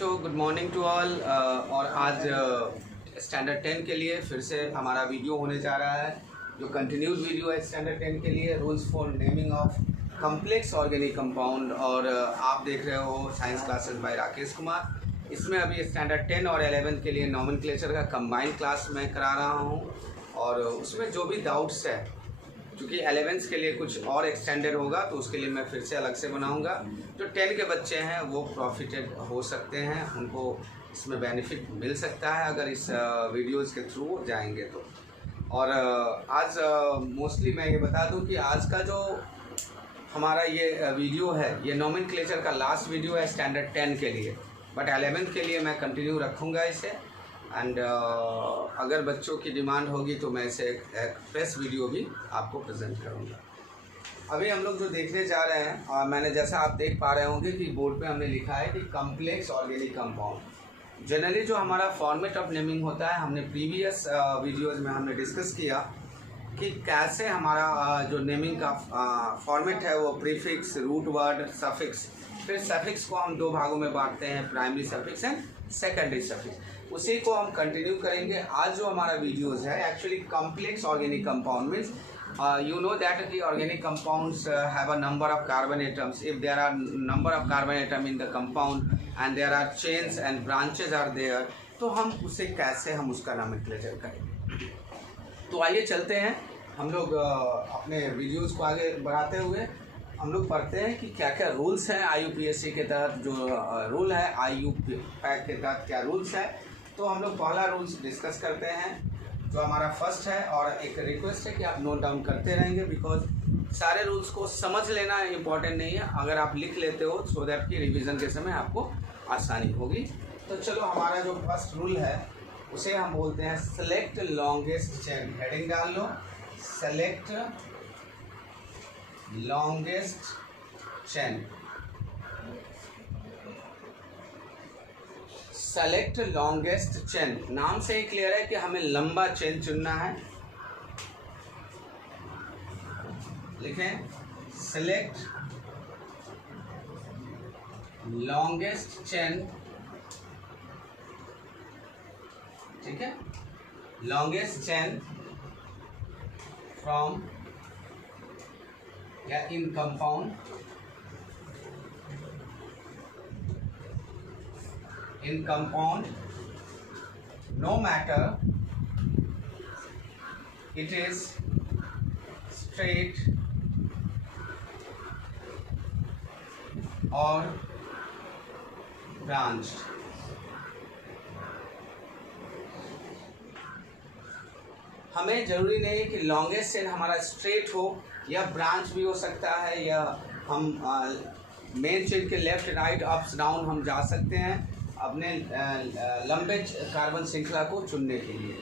तो good morning to all. और आज स्टैंडर्ड 10 के लिए फिर से हमारा वीडियो होने जा रहा है, जो कंटिन्यूड वीडियो है स्टैंडर्ड 10 के लिए, rules for naming of complex organic compound. और आप देख रहे हो science classes bye Rakesh Kumar. इसमें अभी स्टैंडर्ड 10 और 11 के लिए नॉमेनक्लेचर का कंबाइंड क्लास मैं करा रहा हूँ, और उसमें जो भी डाउट्स है, क्योंकि 11th के लिए कुछ और एक्सटेंडेड होगा तो उसके लिए मैं फिर से अलग से बनाऊंगा। जो 10 के बच्चे हैं वो प्रॉफिटेड हो सकते हैं, उनको इसमें बेनिफिट मिल सकता है अगर इस वीडियोज़ के थ्रू जाएंगे तो। और आज मोस्टली मैं ये बता दूं कि आज का जो हमारा ये वीडियो है, ये नॉमेनक्लेचर का लास्ट वीडियो है स्टैंडर्ड 10 के लिए, बट 11th के लिए मैं कंटिन्यू रखूँगा इसे। एंड अगर बच्चों की डिमांड होगी तो मैं इसे एक फ्रेश वीडियो भी आपको प्रेजेंट करूंगा। अभी हम लोग जो देखने जा रहे हैं, मैंने जैसा आप देख पा रहे होंगे कि बोर्ड पे हमने लिखा है कि कम्प्लेक्स ऑर्गेनिक कंपाउंड। जनरली जो हमारा फॉर्मेट ऑफ नेमिंग होता है, हमने प्रीवियस वीडियोज़ में हमने डिस्कस किया कि कैसे हमारा जो नेमिंग का फॉर्मेट है वो प्रीफिक्स, रूट वर्ड, सफिक्स, फिर सफिक्स को हम दो भागों में बांटते हैं, primary suffix and secondary suffix. उसी को हम कंटिन्यू करेंगे। आज जो हमारा वीडियोस है actually complex organic compound means you know that the organic compounds have a number of carbon atoms. If there are number of carbon atom in the compound and there are chains and branches are there, तो हम उसे कैसे हम उसका nomenclature करेंगे। तो आइए चलते हैं हम लोग अपने वीडियोस को आगे बढ़ाते हुए हम लोग पढ़ते हैं कि क्या क्या रूल्स हैं IUPAC के तहत। जो रूल है IUPAC के तहत क्या रूल्स है, तो हम लोग पहला रूल्स डिस्कस करते हैं जो हमारा फर्स्ट है। और एक रिक्वेस्ट है कि आप नोट डाउन करते रहेंगे, बिकॉज सारे रूल्स को समझ लेना इम्पॉर्टेंट नहीं है, अगर आप लिख लेते हो सो दैट कि रिवीजन के समय आपको आसानी होगी। तो चलो, हमारा जो फर्स्ट रूल है उसे हम बोलते हैं सेलेक्ट लॉन्गेस्ट चेन। हेडिंग डाल लो, select longest chain. Select longest chain, नाम से ही क्लियर है कि हमें लंबा चेन चुनना है। लिखें सेलेक्ट लॉन्गेस्ट चेन, ठीक है, लॉन्गेस्ट चेन फ्रॉम या इन compound, in compound, no matter it is straight or branched। हमें जरूरी नहीं है कि लॉन्गेस्ट चेन हमारा स्ट्रेट हो, या ब्रांच भी हो सकता है, या हम मेन चेन के लेफ्ट राइट अप्स डाउन हम जा सकते हैं अपने लंबे कार्बन श्रृंखला को चुनने के लिए।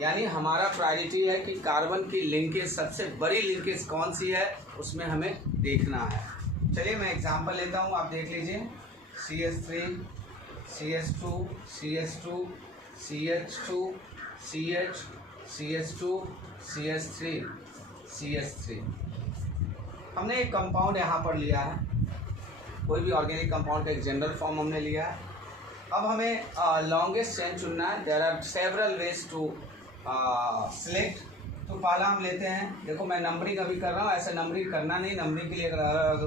यानी हमारा प्रायोरिटी है कि कार्बन की लिंकेज, सबसे बड़ी लिंकेज कौन सी है उसमें हमें देखना है। चलिए मैं एग्जांपल लेता हूँ, आप देख लीजिए CH3 CH2 CH2 CH2 CH CH2 CH3 CH3। हमने एक कंपाउंड यहाँ पर लिया है, कोई भी ऑर्गेनिक कंपाउंड का एक जनरल फॉर्म हमने लिया है। अब हमें लॉन्गेस्ट चेन चुनना है। There are several ways to select. तो पहला हम लेते हैं, देखो मैं नंबरिंग अभी कर रहा हूँ, ऐसे नंबरिंग करना नहीं, नंबरिंग के लिए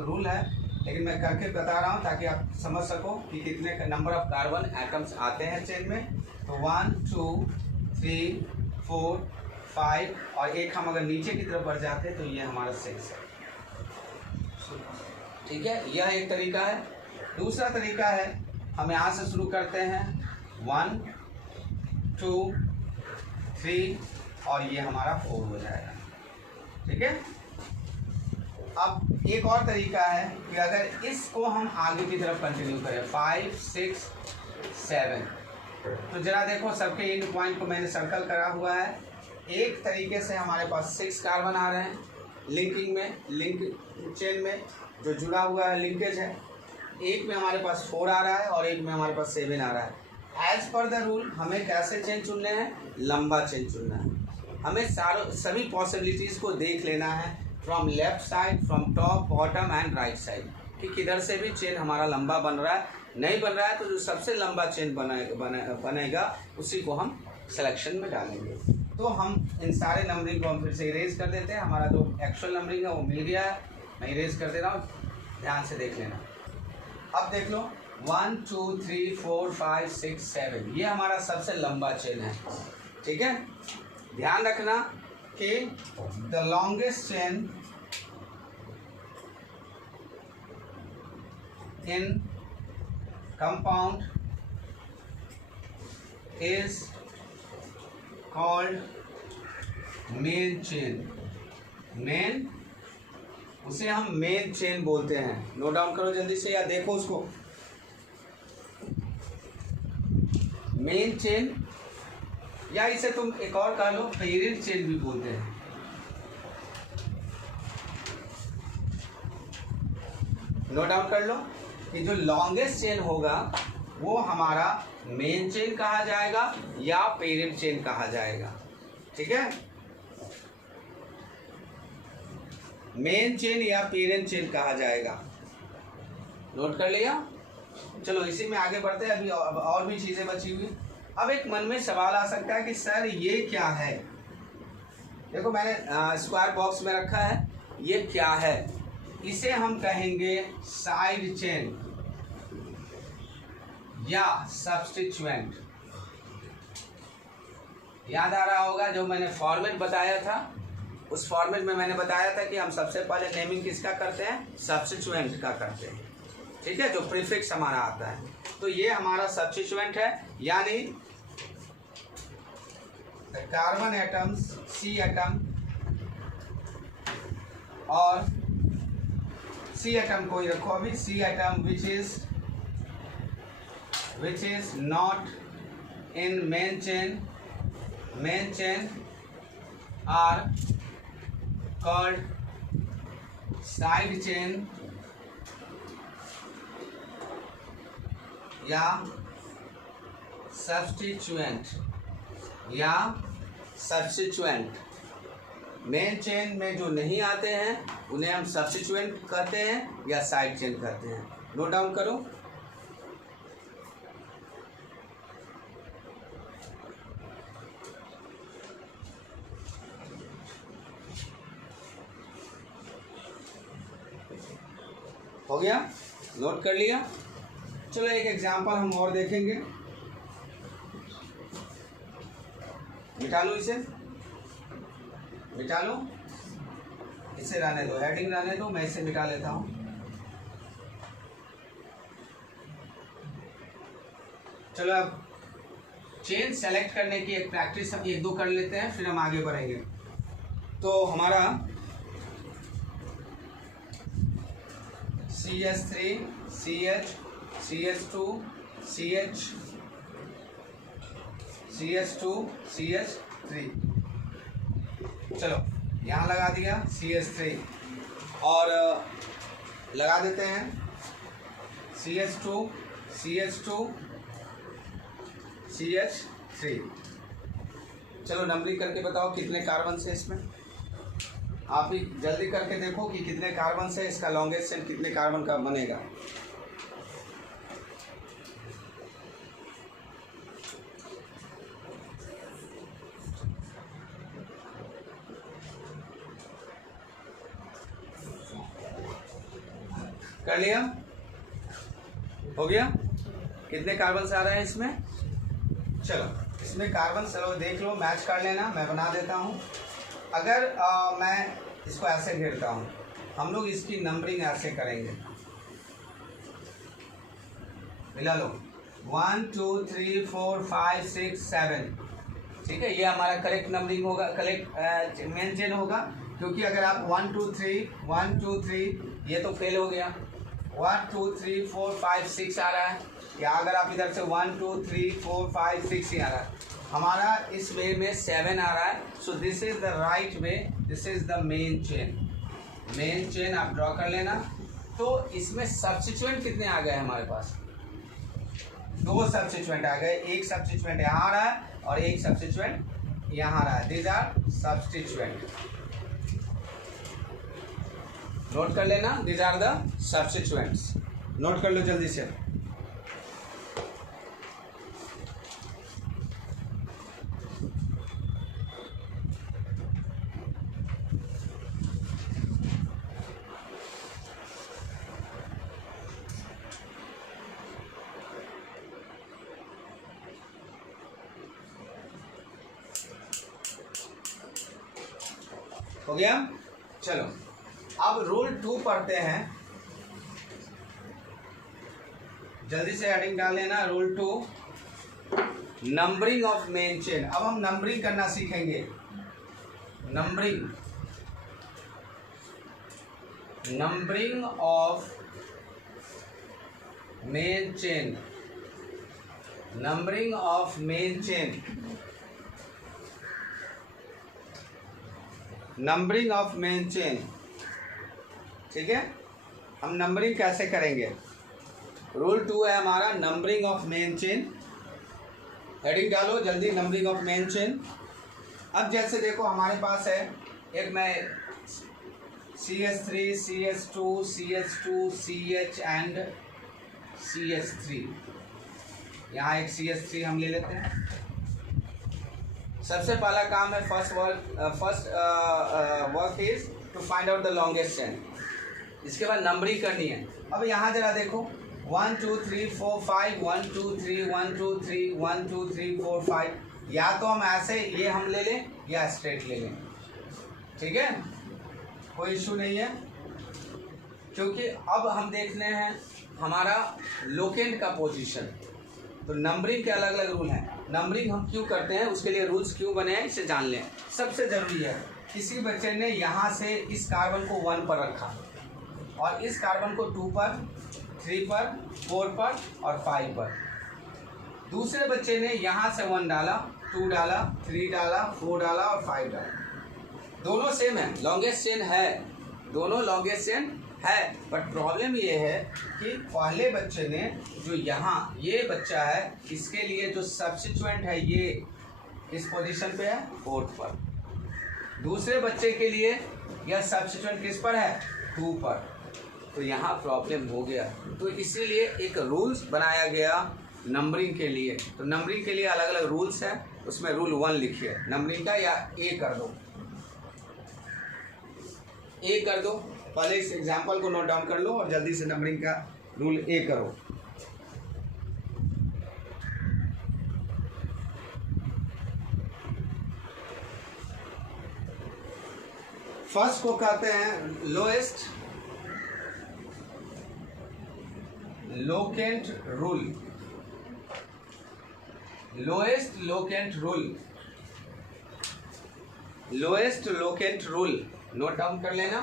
रूल है, लेकिन मैं करके बता रहा हूँ ताकि आप समझ सको कि कितने नंबर ऑफ कार्बन एटम्स आते हैं चेन में। तो 1 2 3 4 5, और एक हम अगर नीचे की तरफ बढ़ जाते हैं तो ये हमारा 6 है, ठीक है। यह एक तरीका है। दूसरा तरीका है, हम यहाँ से शुरू करते हैं 1 2 3 और ये हमारा 4 हो जाएगा, ठीक है। अब एक और तरीका है कि अगर इसको हम आगे की तरफ कंटिन्यू करें 5 6 7, तो जरा देखो सबके इन पॉइंट को मैंने सर्कल करा हुआ है। एक तरीके से हमारे पास 6 कार्बन आ रहे हैं लिंकिंग में, लिंक चेन में जो जुड़ा हुआ है, लिंकेज है। एक में हमारे पास 4 आ रहा है और एक में हमारे पास 7 आ रहा है। एज पर द रूल हमें कैसे चेन चुनने हैं, लंबा चेन चुनना है। हमें सभी पॉसिबिलिटीज़ को देख लेना है, from left side, from top, bottom and right side, कि किधर से भी चेन हमारा लंबा बन रहा है। नहीं बन रहा है तो जो सबसे लंबा चेन बनेगा उसी को हम सिलेक्शन में डालेंगे। तो हम इन सारे नंबरिंग को हम फिर से इरेज कर देते हैं। हमारा जो एक्चुअल नंबरिंग है वो मिल गया है, मैं इरेज कर दे रहा हूँ, ध्यान से देख लेना। अब देख लो 1 2 3 4 5 6 7 ये हमारा सबसे लंबा चेन है, ठीक है। ध्यान रखना कि the longest chain in compound is called main chain. Main, उसे हम मेन चेन बोलते हैं। नोट डाउन करो जल्दी से या देखो उसको। मेन चेन या इसे तुम एक और कह लो पेरेंट चेन भी बोलते हैं। नोट डाउन कर लो कि जो लॉन्गेस्ट चेन होगा वो हमारा मेन चेन कहा जाएगा या पेरेंट चेन कहा जाएगा, ठीक है। मेन चेन या पेरेंट चेन कहा जाएगा। नोट कर लिया। चलो इसी में आगे बढ़ते हैं। अभी और भी चीजें बची हुई। अब एक मन में सवाल आ सकता है कि सर ये क्या है। देखो मैंने स्क्वायर बॉक्स में रखा है, ये क्या है। इसे हम कहेंगे साइड चेन या सब्स्टिट्यूएंट। याद आ रहा होगा जो मैंने फॉर्मेट बताया था, उस फॉर्मेट में मैंने बताया था कि हम सबसे पहले नेमिंग किसका करते हैं, सब्स्टिट्यूएंट का करते हैं, ठीक है, जो प्रीफिक्स हमारा आता है। तो ये हमारा सब्स्टिट्यूएंट है, यानी कार्बन एटम्स, सी एटम और सी एटम को ही रखो अभी, C atom which is not in main chain are called side chain या सब्स्टिट्यूएंट। मेन चेन में जो नहीं आते हैं उन्हें हम सब्स्टिट्यूएंट कहते हैं या साइड चेन कहते हैं। नोट डाउन करो। हो गया, नोट कर लिया। चलो एक एग्जांपल हम और देखेंगे। मिटा लो, इसे मिटा लो, इसे रहने दो, हेडिंग रहने दो, मैं इसे मिटा लेता हूँ। चलो अब चेन सेलेक्ट करने की एक प्रैक्टिस हम 1-2 कर लेते हैं, फिर हम आगे बढ़ेंगे। तो हमारा CH3 CH CH2 CH CH2 CH3, चलो यहाँ लगा दिया CH3 और लगा देते हैं CH2 CH2 CH3। चलो नंबरिंग करके बताओ कितने कार्बन से इसमें। आप ही जल्दी करके देखो कि कितने कार्बन से इसका लॉन्गेस्ट चेन कितने कार्बन का बनेगा। कर लिया, हो गया। कितने कार्बन से आ रहे हैं इसमें। चलो इसमें कार्बन, चलो देख लो, मैच कर लेना, मैं बना देता हूँ। अगर मैं इसको ऐसे घेरता हूँ, हम लोग इसकी नंबरिंग ऐसे करेंगे। मिला लो 1 2 3 4 5 6 7, ठीक है। ये हमारा करेक्ट नंबरिंग होगा, करेक्ट मेन चेन होगा। क्योंकि अगर आप 1 2 3 ये तो फेल हो गया। 1 2 3 4 5 6 आ रहा है, या अगर आप इधर से 1 2 3 4 5 6 ही आ रहा है, हमारा इस वे में 7 आ रहा है। So this is the right way, this is the main chain. Main chain आप ड्रॉ कर लेना। तो इसमें सब्स्टिट्यूएंट कितने आ गए हमारे पास, 2 सब्स्टिट्यूएंट आ गए। एक सब्स्टिट्यूएंट यहाँ आ रहा है और एक सब्स्टिट्यूएंट यहाँ आ रहा है। These are substituent. नोट कर लेना, these are the substituents. Note कर लो जल्दी से। हो गया। चलो अब रूल 2 पढ़ते हैं, जल्दी से हेडिंग डाल लेना। Rule 2 numbering of main chain. अब हम नंबरिंग करना सीखेंगे। Numbering of main chain. Numbering of main chain. Numbering of main chain, ठीक है। हम नंबरिंग कैसे करेंगे? रूल 2 है हमारा numbering of main chain. Heading डालो जल्दी, नंबरिंग ऑफ मेन चेन। अब जैसे देखो हमारे पास है एक, मैं CH3 CH2 CH2 CH and CH3, यहाँ एक CH3 हम ले लेते हैं। सबसे पहला काम है first work is to find out the longest chain. इसके बाद नंबरिंग करनी है। अब यहाँ जरा देखो 1 2 3 4 5 1 2 3 1 2 3 1 2 3 4 5, या तो हम ऐसे ये हम ले लें या स्ट्रेट ले लें, ठीक है, कोई इशू नहीं है। क्योंकि अब हम देखने हैं हमारा लोकेंट का पोजीशन। तो नंबरिंग के अलग अलग रूल हैं। नंबरिंग हम क्यों करते हैं, उसके लिए रूल्स क्यों बने हैं, इसे जान लें। सबसे ज़रूरी है, किसी बच्चे ने यहाँ से इस कार्बन को 1 पर रखा और इस कार्बन को 2 पर, 3 पर, 4 पर और 5 पर। दूसरे बच्चे ने यहाँ से 1 डाला, 2 डाला, 3 डाला, 4 डाला और 5 डाला। दोनों सेम है, लॉन्गेस्ट चेन है, दोनों लॉन्गेस्ट चेन है। बट प्रॉब्लम ये है कि पहले बच्चे ने जो यहाँ ये बच्चा है, इसके लिए जो सब्स्टिट्यूएंट है ये किस पोजीशन पे है, 4th पर। दूसरे बच्चे के लिए यह सब्स्टिट्यूएंट किस पर है, 2 पर। तो यहाँ प्रॉब्लम हो गया। तो इसीलिए एक रूल्स बनाया गया नंबरिंग के लिए। तो नंबरिंग के लिए अलग अलग रूल्स हैं, उसमें रूल 1 लिखिए नंबरिंग का, या ए कर दो, ए कर दो। पहले इस एग्जाम्पल को नोट डाउन कर लो और जल्दी से नंबरिंग का रूल ए करो। फर्स्ट को कहते हैं lowest locant rule. Lowest locant rule, lowest locant rule note down कर लेना।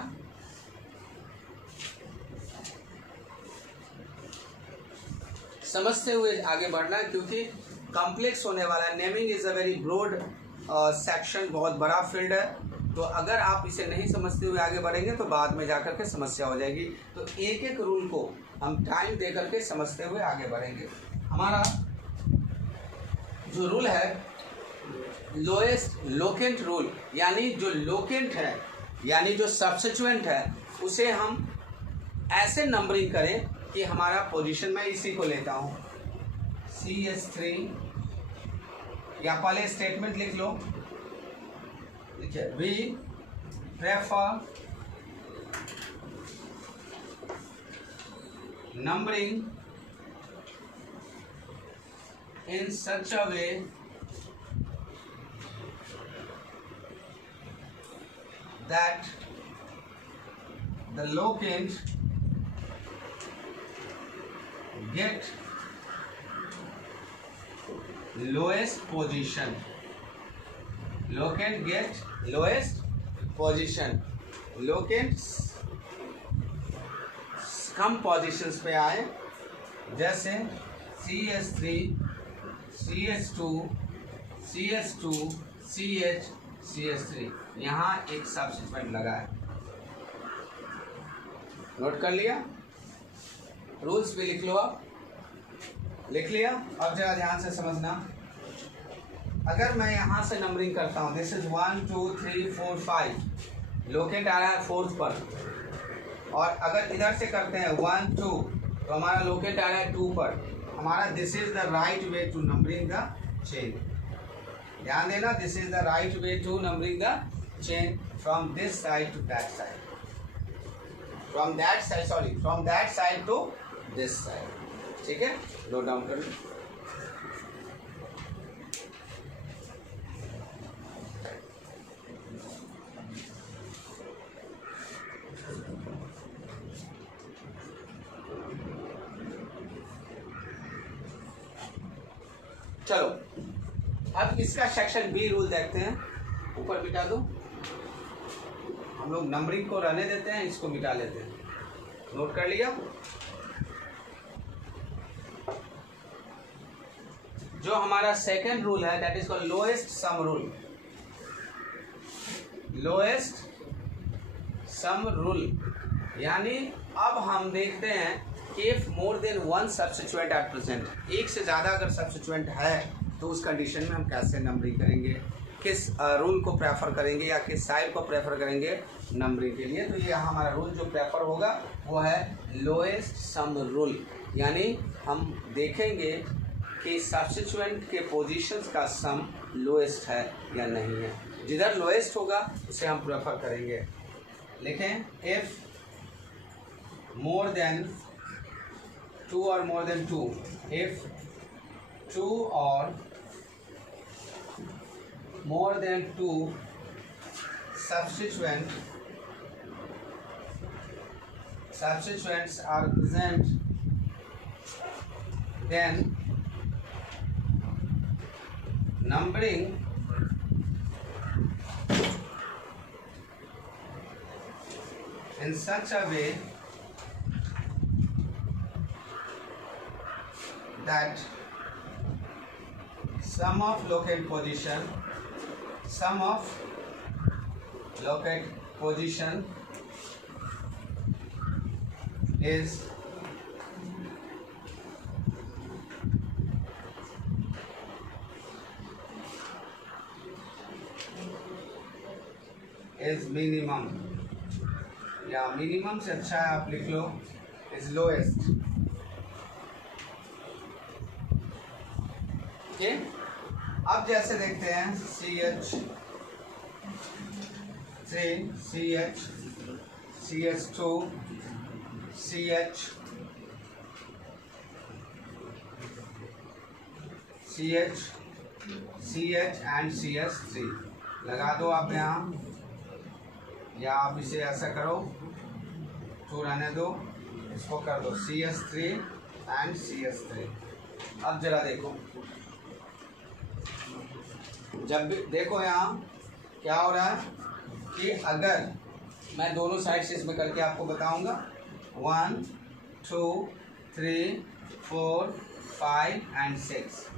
समझते हुए आगे बढ़ना, क्योंकि कॉम्प्लेक्स होने वाला है। Naming is a very broad section, बहुत बड़ा फील्ड है। तो अगर आप इसे नहीं समझते हुए आगे बढ़ेंगे तो बाद में जाकर के समस्या हो जाएगी। तो एक एक रूल को हम टाइम दे करके समझते हुए आगे बढ़ेंगे। हमारा जो रूल है लोएस्ट लोकेंट रूल, यानी जो लोकेंट है, यानी जो सब्स्टिट्यूएंट है, उसे हम ऐसे नंबरिंग करें कि हमारा पोजीशन, मैं इसी को लेता हूँ CH3, या पहले स्टेटमेंट लिख लो, देखिए we prefer numbering in such a way that the locant get lowest position. Locant get lowest position. Locant come positions पे आए, जैसे CH3 CH2 CH2 CH CH3, यहाँ एक सब्स्टिट्यूएंट लगा है। नोट कर लिया, रूल्स भी लिख लो, आप लिख लिया। अब जरा ध्यान से समझना, अगर मैं यहाँ से नंबरिंग करता हूँ, दिस इज 1 2 3 4 5, लोकेंट आ रहा है 4th पर, और अगर इधर से करते हैं 1 2, तो हमारा लोकेंट आ रहा है 2 पर। हमारा this is the right way to numbering the chain. ध्यान देना, this is the right way to numbering the chain from this side to that side, from that side, sorry, from that side to this side. ठीक है, note down कर लो। चलो अब इसका section B rule देखते हैं। ऊपर मिटा दो, हम लोग नंबरिंग को रहने देते हैं, इसको मिटा लेते हैं। नोट कर लिया। जो हमारा सेकेंड रूल है that is called lowest sum rule. Lowest sum rule यानी अब हम देखते हैं कि if more than one substituent are present, एक से ज़्यादा अगर सब्स्टिट्यूएंट है तो उस कंडीशन में हम कैसे नंबरिंग करेंगे, किस रूल को प्रेफर करेंगे या किस साइड को प्रेफर करेंगे नंबरिंग के लिए। तो ये हमारा रूल जो प्रेफर होगा वो है लोएस्ट सम रूल। यानी हम देखेंगे कि सब्स्टिट्यूएंट के पोजीशंस का सम लोएस्ट है या नहीं है। जिधर लोएस्ट होगा उसे हम प्रेफर करेंगे। लिखें, if more then 2 or more than 2, if 2 or more than 2 substituents are present, then numbering in such a way that sum of locate position is minimum, या मिनिमम से अच्छा है आप लिख लो इज लोएस्ट। ओके, अब जैसे देखते हैं CH3, CH, CH2, CH, CH, CH and CH3 लगा दो आप यहाँ, या आप इसे ऐसा करो, 2 रहने दो, इसको कर दो CH3 एंड CH3। अब जरा देखो, जब भी देखो यहाँ क्या हो रहा है कि अगर मैं दोनों साइड से इसमें करके आपको बताऊंगा, 1 2 3 4 5 एंड 6,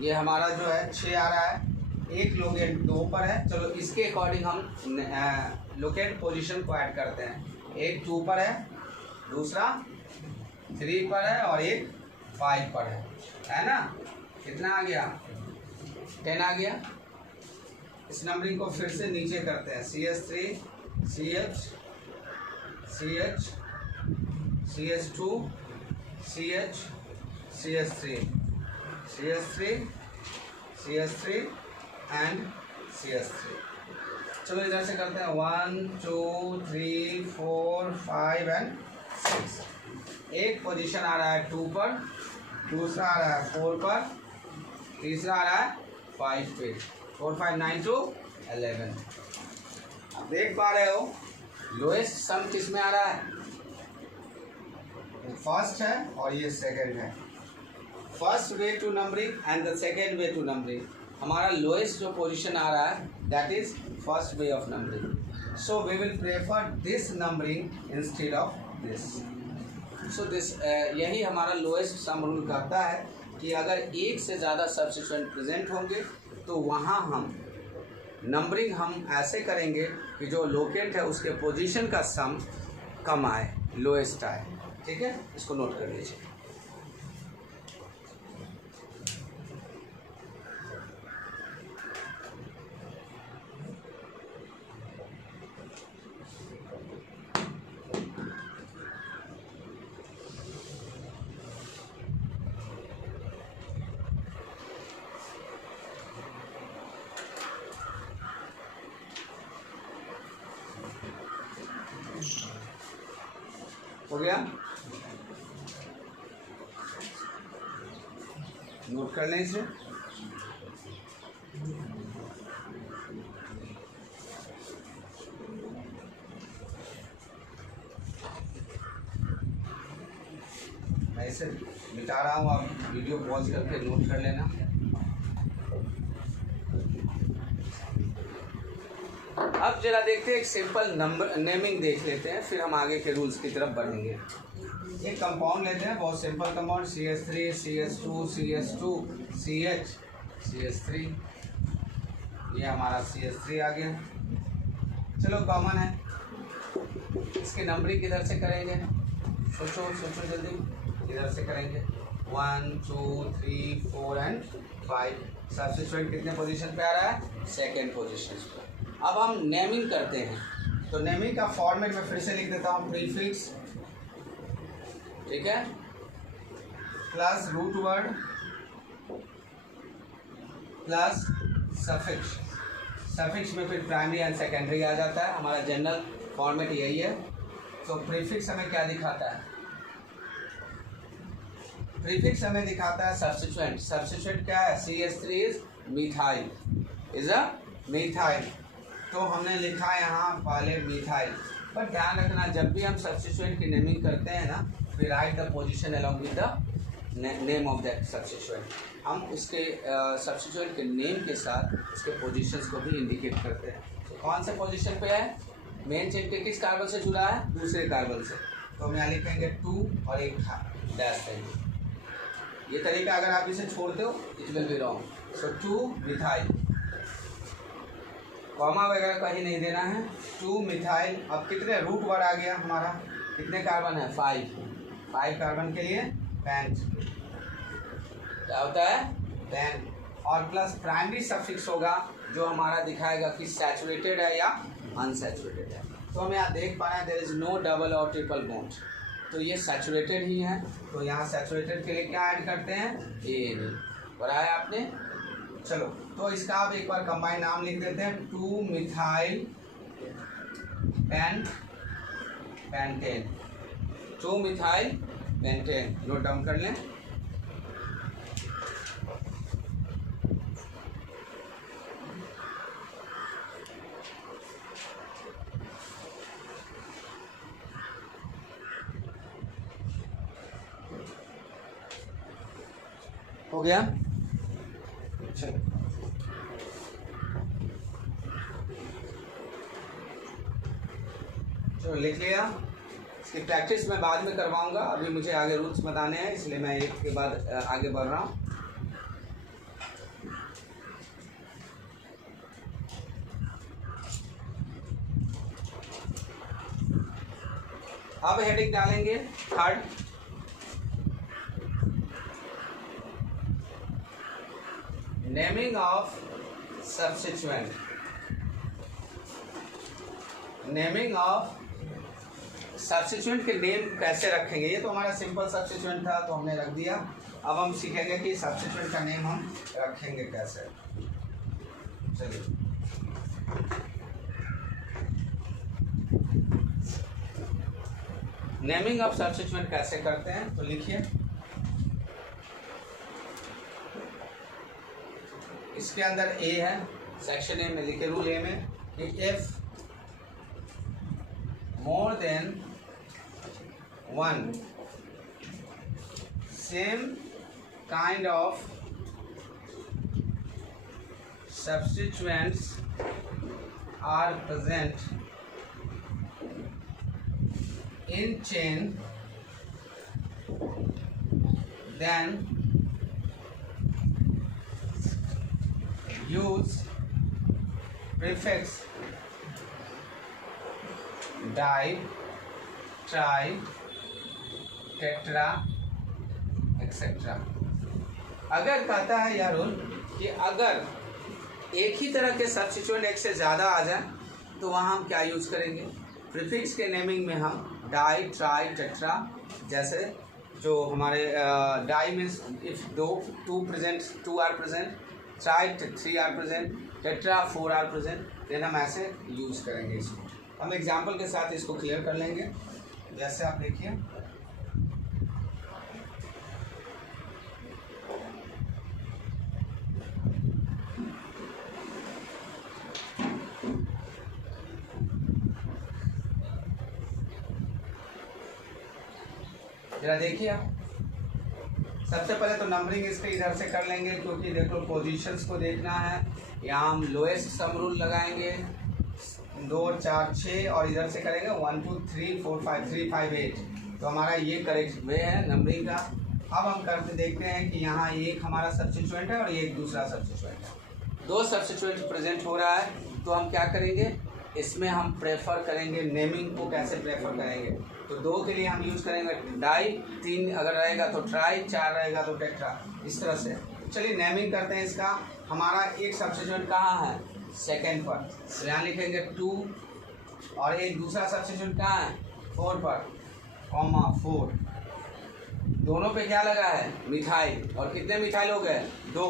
ये हमारा जो है 6 आ रहा है, एक लोकेट 2 पर है। चलो इसके अकॉर्डिंग हम लोकेट पोजीशन को ऐड करते हैं। एक 2 पर है, दूसरा 3 पर है और एक 5 पर है ना। कितना आ गया? 10 आ गया। इस नंबरिंग को फिर से नीचे करते हैं, CH3, CH, CH, CH2, CH, CH3, CH3, CH3 and CH3। चलो इधर से करते हैं, 1 2 3 4 5 एंड 6। एक पोजीशन आ रहा है 2 पर, दूसरा आ रहा है 4 पर, तीसरा आ रहा है 5 पे। 4 5 9 2 11। अब देख पा रहे हो लोएस्ट सम किस में आ रहा है? फर्स्ट है और ये सेकंड है। First way to numbering and the second way to numbering. हमारा लोएस्ट जो पोजीशन आ रहा है that is first way of numbering. So we will prefer this numbering instead of this. So this यही हमारा लोएस्ट सम रूल कहता है कि अगर एक से ज़्यादा सब्स्टिट्यूएंट प्रेजेंट होंगे तो वहाँ हम नंबरिंग हम ऐसे करेंगे कि जो लोकेट है उसके पोजीशन का सम कम आए, लोएस्ट आए। ठीक है, इसको नोट कर लीजिए। हो गया? नोट कर लें इसे। ऐसे मिटा रहा हूँ, आप वीडियो पॉज करके नोट कर लेना। अब जरा देखते हैं, एक सिंपल नंबर नेमिंग देख लेते हैं, फिर हम आगे के रूल्स की तरफ बढ़ेंगे। एक कंपाउंड लेते हैं, बहुत simple compound, CH3 CH2 CH2 CH CH3, ये हमारा CH3 आ गया। चलो कॉमन है, इसकी नंबरिंग किधर से करेंगे, सोचो जल्दी, किधर से करेंगे, 1 2 3 4 एंड 5। सब्स्टिट्यूएंट कितने पोजीशन पे आ रहा है, सेकेंड पोजीशन पे। अब हम नेमिंग करते हैं, तो नेमिंग का फॉर्मेट में फिर से लिख देता हूँ, प्रीफिक्स, ठीक है, plus root word plus suffix. Suffix में फिर प्राइमरी एंड सेकेंडरी आ जाता है, हमारा जनरल फॉर्मेट यही है। तो प्रीफिक्स हमें क्या दिखाता है, प्रीफिक्स हमें दिखाता है सब्स्टिट्यूएंट। सब्स्टिट्यूएंट क्या है, CH3 is methyl, is a methyl, तो हमने लिखा यहाँ पहले मिथाइल। पर ध्यान रखना, जब भी हम सब्स्टिट्यूएंट की नेमिंग करते हैं ना, we write the position along with the name of that substituent. हम उसके सब्स्टिट्यूएंट के नेम के साथ उसके पोजीशंस को भी इंडिकेट करते हैं। तो कौन से पोजीशन पे है, मेन चेन के किस कार्बन से जुड़ा है, दूसरे कार्बन से, तो हम यहाँ लिखेंगे 2 और एक डैश देंगे। ये तरीका अगर आप इसे छोड़ते हो, it will be wrong. So 2 methyl, comma वगैरह कहीं नहीं देना है, 2 मिथाइल। अब कितने रूट वर्ड आ गया हमारा, कितने कार्बन है, 5 कार्बन के लिए पेंट, क्या होता है, पेंट, और प्लस प्राइमरी सफिक्स होगा जो हमारा दिखाएगा कि सैचुरेटेड है या अनसैचुरेटेड है। तो हम यहाँ देख पा रहे हैं देयर इज नो डबल और ट्रिपल बॉन्ड, तो ये सैचुरेटेड ही है, तो यहाँ सैचुरेटेड के लिए क्या ऐड करते हैं, ANA। पढ़ा है आपने, चलो तो इसका आप एक बार कंबाइन नाम लिख देते हैं, 2 methyl pentane, 2 methyl pentane, note down कर लें। हो गया, चलो लिख लिया। इसकी प्रैक्टिस मैं बाद में करवाऊंगा, अभी मुझे आगे रूल्स बताने हैं, इसलिए मैं एक के बाद आगे बढ़ रहा हूँ। अब हेडिंग डालेंगे third, naming of substituent. Naming of substituent के नेम कैसे रखेंगे, ये तो हमारा सिंपल सब्स्टिट्यूएंट था तो हमने रख दिया। अब हम सीखेंगे कि सब्स्टिट्यूएंट का नेम हम रखेंगे कैसे। चलिए, नेमिंग ऑफ सब्स्टिट्यूएंट कैसे करते हैं, तो लिखिए, इसके अंदर A है, सेक्शन A में लिखे, रूल A में कि if more than 1 same kind of substituents are present in chain, then use prefix di, tri, tetra etcetera. अगर कहता है यह रूल कि अगर एक ही तरह के सब्स्टिट्यूएंट एक से ज़्यादा आ जाए तो वहाँ हम क्या यूज़ करेंगे, प्रीफिक्स के नेमिंग में हम डाई, ट्राई, टेट्रा, जैसे जो हमारे di means if two are present, tri 3 are present, tetra 4 are present, then हम ऐसे यूज़ करेंगे इसको। हम एग्जाम्पल के साथ इसको क्लियर कर लेंगे। जैसे आप देखिए, जरा देखिए आप, सबसे पहले तो नंबरिंग इसके इधर से कर लेंगे, क्योंकि देखो पोजीशंस को देखना है। यहाँ हम लोएस्ट सम रूल लगाएंगे 2 4 6 और इधर से करेंगे 1 2 3 4 5 3 5 8। तो हमारा ये करेक्ट वे है नंबरिंग का। अब हम करके देखते हैं कि यहाँ एक हमारा सब्स्टिट्यूएंट है और ये एक दूसरा सब्स्टिट्यूएंट है। 2 सब्स्टिट्यूएंट प्रेजेंट हो रहा है, तो हम क्या करेंगे, इसमें हम प्रेफर करेंगे नेमिंग को। कैसे प्रेफर करेंगे, तो 2 के लिए हम यूज करेंगे डाई, 3 अगर रहेगा तो ट्राई, 4 रहेगा तो टेट्रा, इस तरह से। चलिए नेमिंग करते हैं इसका। हमारा एक सब्स्टिट्यूएंट कहाँ है, सेकेंड पर, तो यहाँ लिखेंगे 2, और एक दूसरा सब्स्टिट्यूएंट कहाँ है, 4 पर, कॉमा 4। दोनों पे क्या लगा है, मिथाइल, और कितने मिथाइल हो गए, 2,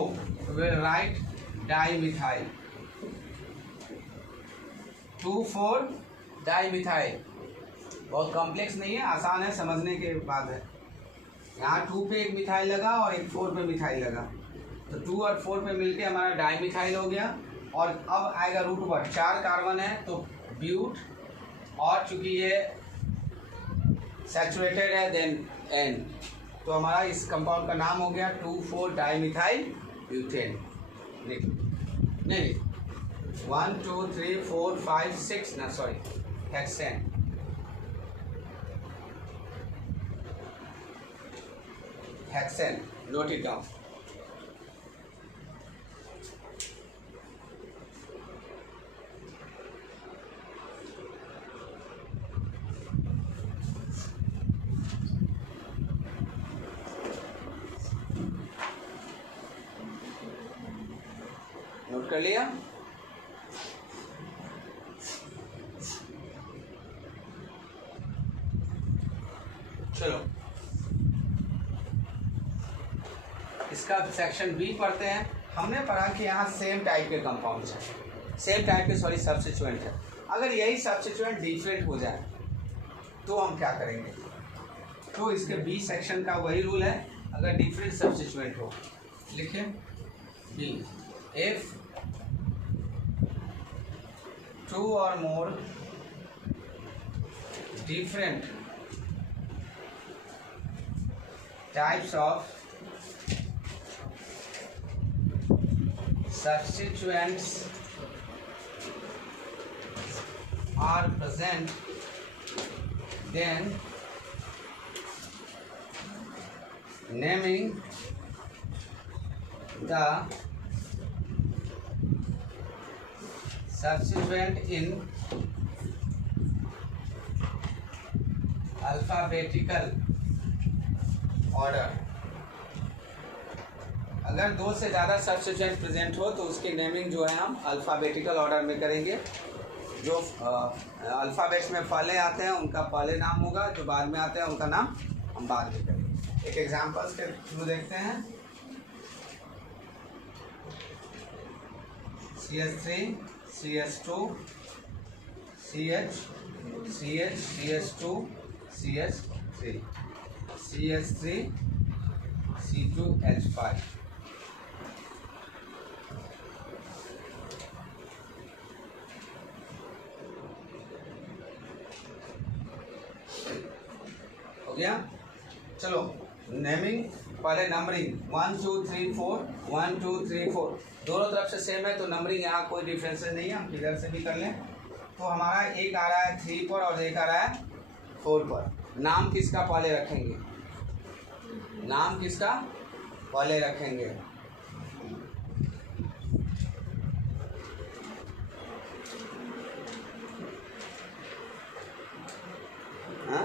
तो way right di methyl, 2 4 di methyl. बहुत कॉम्प्लेक्स नहीं है, आसान है, समझने के बाद है। यहाँ 2 पे एक मिथाइल लगा और एक 4 पे मिथाइल लगा, तो 2 और 4 पे मिलके हमारा डाई मिथाइल हो गया। और अब आएगा रूट वर्ड, 4 कार्बन है तो ब्यूट, और चूंकि ये सैचुरेटेड है देन एन, तो हमारा इस कंपाउंड का नाम हो गया 2 4 डाई मिथाइल ब्यूटेन। नहीं 1 2 3 4 5 6 ना sorry hexane. Hexane, note it down. Note कर लिया। चलो इसका सेक्शन बी पढ़ते हैं। हमने पढ़ा कि यहाँ सेम टाइप के कंपाउंड्स हैं, सेम टाइप के सब्स्टिट्यूएंट है। अगर यही सब्स्टिट्यूएंट डिफरेंट हो जाए तो हम क्या करेंगे, तो इसके बी सेक्शन का वही रूल है। अगर डिफरेंट सब्स्टिट्यूएंट हो, लिखें B, if 2 or more different types of substituents are present, then naming the substituent in alphabetical order। अगर 2 से ज़्यादा सब्स्टिट्यूएंट प्रेजेंट हो तो उसकी नेमिंग जो है हम अल्फ़ाबेटिकल ऑर्डर में करेंगे। जो अल्फ़ाबेट्स में पहले आते हैं उनका पहले नाम होगा, जो बाद में आते हैं उनका नाम हम बाद में करेंगे। एक एग्जांपल्स के थ्रू देखते हैं। CH3 CH2 CH CH CH2 CH3 CH3 C2H5। हो गया। चलो नेमिंग, पहले नंबरिंग 1 2 3 4 1 2 3 4 दोनों तरफ से सेम है, तो नंबरिंग यहाँ कोई डिफरेंस नहीं है, हम किधर से भी कर लें। तो हमारा एक आ रहा है 3 पर और एक आ रहा है 4 पर। नाम किसका पहले रखेंगे, नाम किसका पहले रखेंगे, हाँ?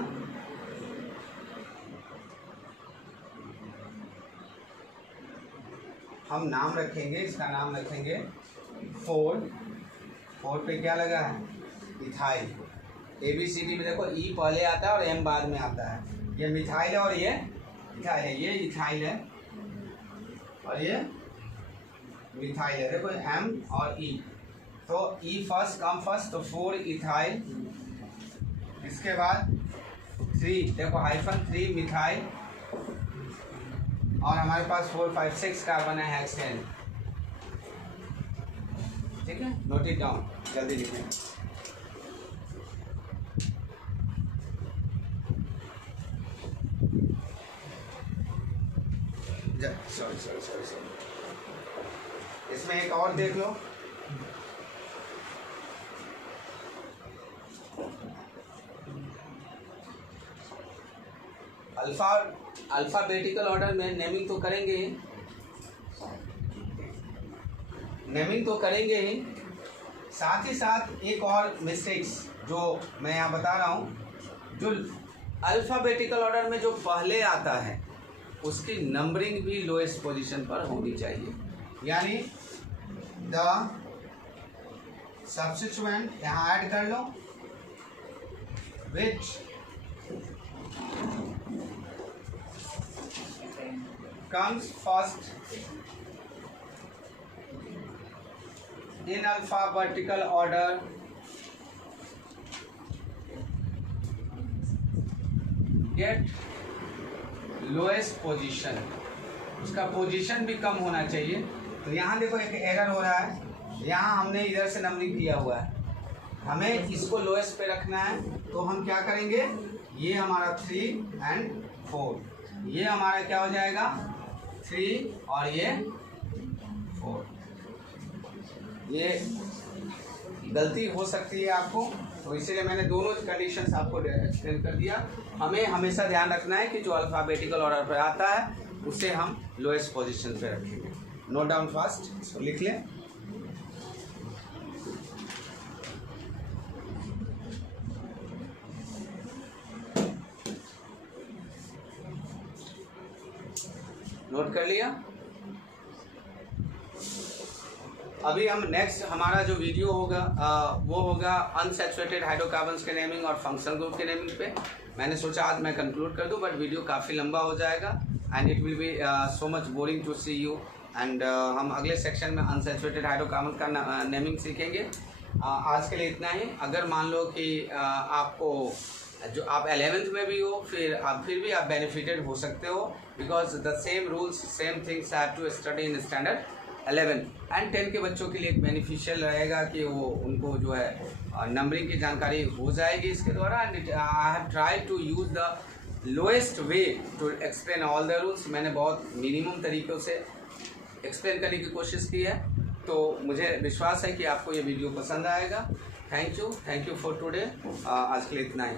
हम नाम रखेंगे, इसका नाम रखेंगे 4 पे क्या लगा है, इथाइल। ABCD में देखो ई पहले आता है और M बाद में आता है। ये मिथाइल है और ये इथाइल है, ये इथाइल है और ये मिथाइल है। देखो M और E, तो E फर्स्ट कम फर्स्ट, तो 4 इथाइल, इसके बाद 3 देखो -3 मिथाइल, और हमारे पास 4 5 6 कार्बन है हेक्सेन। ठीक है, नोट इट डाउन, जल्दी लिखें। सॉरी, इसमें एक और देख लो। अल्फ़ाबेटिकल ऑर्डर में नेमिंग तो करेंगे ही, साथ ही साथ एक और मिस्टेक्स जो मैं यहाँ बता रहा हूँ, जो अल्फ़ाबेटिकल ऑर्डर में जो पहले आता है उसकी नंबरिंग भी लोएस्ट पोजीशन पर होनी चाहिए। यानी द सब्स्टिट्यूएंट यहाँ ऐड कर लो, विच comes first in alphabetical order get lowest position, उसका पोजीशन भी कम होना चाहिए। तो यहाँ देखो एक एरर हो रहा है, यहाँ हमने इधर से नंबरिंग किया हुआ है, हमें इसको लोएस्ट पे रखना है। तो हम क्या करेंगे, ये हमारा 3 and 4, ये हमारा क्या हो जाएगा 3 और ये 4। ये गलती हो सकती है आपको, तो इसीलिए मैंने दोनों कंडीशंस आपको एक्सप्लेन कर दिया। हमें हमेशा ध्यान रखना है कि जो अल्फ़ाबेटिकल ऑर्डर पर आता है उसे हम लोएस्ट पोजीशन पे रखेंगे। नोट डाउन फास्ट, इसको लिख लें। नोट कर लिया। अभी हम नेक्स्ट हमारा जो वीडियो होगा वो होगा अनसैचुरेटेड हाइड्रोकार्बन्स के नेमिंग और फंक्शनल ग्रुप के नेमिंग पे। मैंने सोचा आज मैं कंक्लूड कर दूं, बट वीडियो काफ़ी लंबा हो जाएगा and it will be so much boring to see you. And हम अगले सेक्शन में अनसैचुरेटेड हाइड्रोकार्बन का नेमिंग सीखेंगे। आज के लिए इतना ही। अगर मान लो कि आपको जो आप 11th में भी हो, फिर भी आप बेनिफिटेड हो सकते हो, because the same rules same things have to study in standard 11 and 10 के बच्चों के लिए एक बेनिफिशियल रहेगा कि वो उनको जो है नंबरिंग की जानकारी हो जाएगी इसके द्वारा। And I have try to use the lowest way to explain all the rules. मैंने बहुत मिनिमम तरीक़ों से एक्सप्लेन करने की कोशिश की है, तो मुझे विश्वास है कि आपको ये वीडियो पसंद आएगा। Thank you for today. आज के लिए इतना ही।